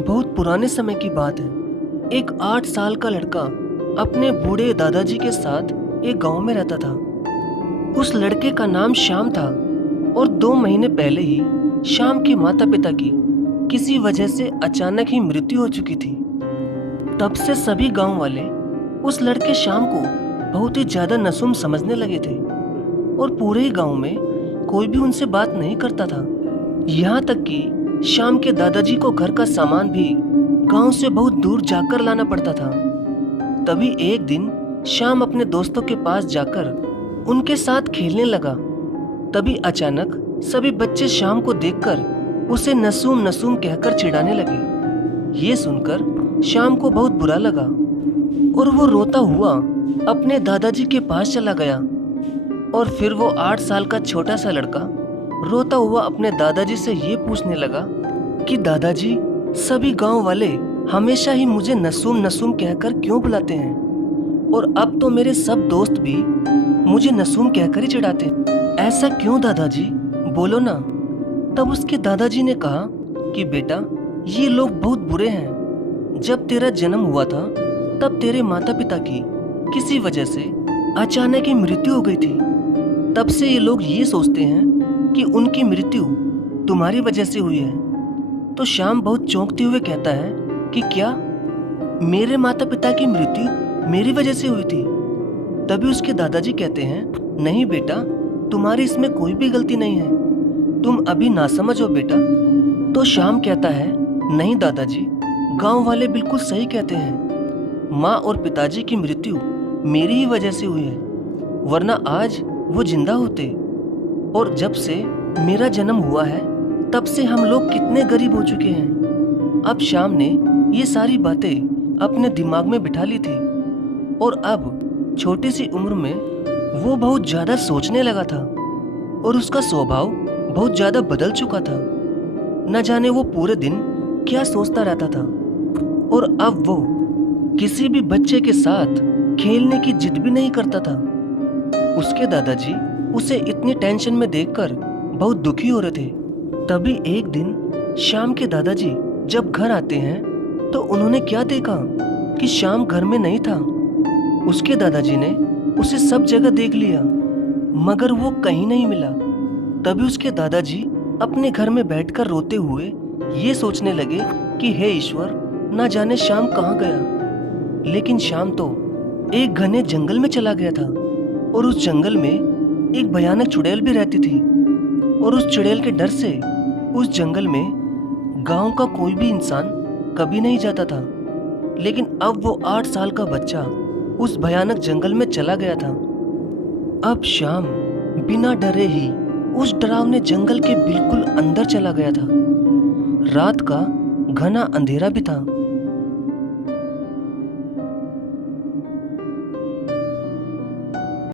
बहुत पुराने समय की बात है। एक 8 साल का लड़का अपने बूढ़े दादाजी के साथ एक गांव में रहता था। उस लड़के का नाम श्याम था और 2 महीने पहले ही श्याम के माता पिता की किसी वजह से अचानक ही मृत्यु हो चुकी थी। तब से सभी गांव वाले उस लड़के श्याम को बहुत ही ज्यादा मासूम समझने लगे थे और पूरे ही गांव में कोई भी उनसे बात नहीं करता था। यहाँ तक कि श्याम के दादाजी को घर का सामान भी गांव से बहुत दूर जाकर लाना पड़ता था। तभी एक दिन श्याम अपने दोस्तों के पास जाकर उनके साथ खेलने लगा। तभी अचानक सभी बच्चे श्याम को देखकर उसे नसूम नसूम कहकर चिढ़ाने लगे। ये सुनकर श्याम को बहुत बुरा लगा और वो रोता हुआ अपने दादाजी के पास चला गया। और फिर वो 8 साल का छोटा सा लड़का रोता हुआ अपने दादाजी से ये पूछने लगा कि दादाजी, सभी गांव वाले हमेशा ही मुझे नसूम नसूम कहकर क्यों बुलाते हैं और अब तो मेरे सब दोस्त भी मुझे नसूम कहकर ही चिढ़ाते हैं। ऐसा क्यों दादाजी, बोलो ना। तब उसके दादाजी ने कहा कि बेटा, ये लोग बहुत बुरे हैं। जब तेरा जन्म हुआ था तब तेरे माता पिता की किसी वजह से अचानक ही मृत्यु हो गई थी। तब से ये लोग ये सोचते हैं कि उनकी मृत्यु तुम्हारी वजह से हुई है। तो श्याम बहुत चौंकते हुए कहता है कि क्या मेरे माता पिता की मृत्यु मेरी वजह से हुई थी? तभी उसके दादाजी कहते हैं, नहीं बेटा, तुम्हारी इसमें कोई भी गलती नहीं है, तुम अभी नासमझ हो बेटा। तो श्याम कहता है, नहीं दादाजी, गांव वाले बिल्कुल सही कहते हैं। माँ और पिताजी की मृत्यु मेरी ही वजह से हुई है, वरना आज वो जिंदा होते। और जब से मेरा जन्म हुआ है तब से हम लोग कितने गरीब हो चुके हैं। अब श्याम ने ये सारी बातें अपने दिमाग में बिठा ली थी और अब छोटी सी उम्र में वो बहुत ज्यादा सोचने लगा था और उसका स्वभाव बहुत ज्यादा बदल चुका था। न जाने वो पूरे दिन क्या सोचता रहता था। और अब वो किसी भी बच्चे के साथ खेलने की जिद भी नहीं करता था। उसके दादाजी उसे इतनी टेंशन में देखकर बहुत दुखी हो रहे थे। तभी एक दिन श्याम के दादाजी जब घर आते हैं तो उन्होंने क्या देखा कि श्याम घर में नहीं था। उसके दादाजी ने उसे सब जगह देख लिया मगर वो कहीं नहीं मिला। तभी उसके दादाजी अपने घर में बैठकर रोते हुए ये सोचने लगे कि हे ईश्वर, ना जाने श्याम कहाँ गया। लेकिन श्याम तो एक घने जंगल में चला गया था और उस जंगल में एक भयानक चुड़ैल भी रहती थी और उस चुड़ैल के डर से उस जंगल में गांव का कोई भी इंसान कभी नहीं जाता था। लेकिन अब वो 8 साल का बच्चा उस भयानक जंगल में चला गया था। अब श्याम बिना डरे ही उस डरावने जंगल के बिल्कुल अंदर चला गया था। रात का घना अंधेरा भी था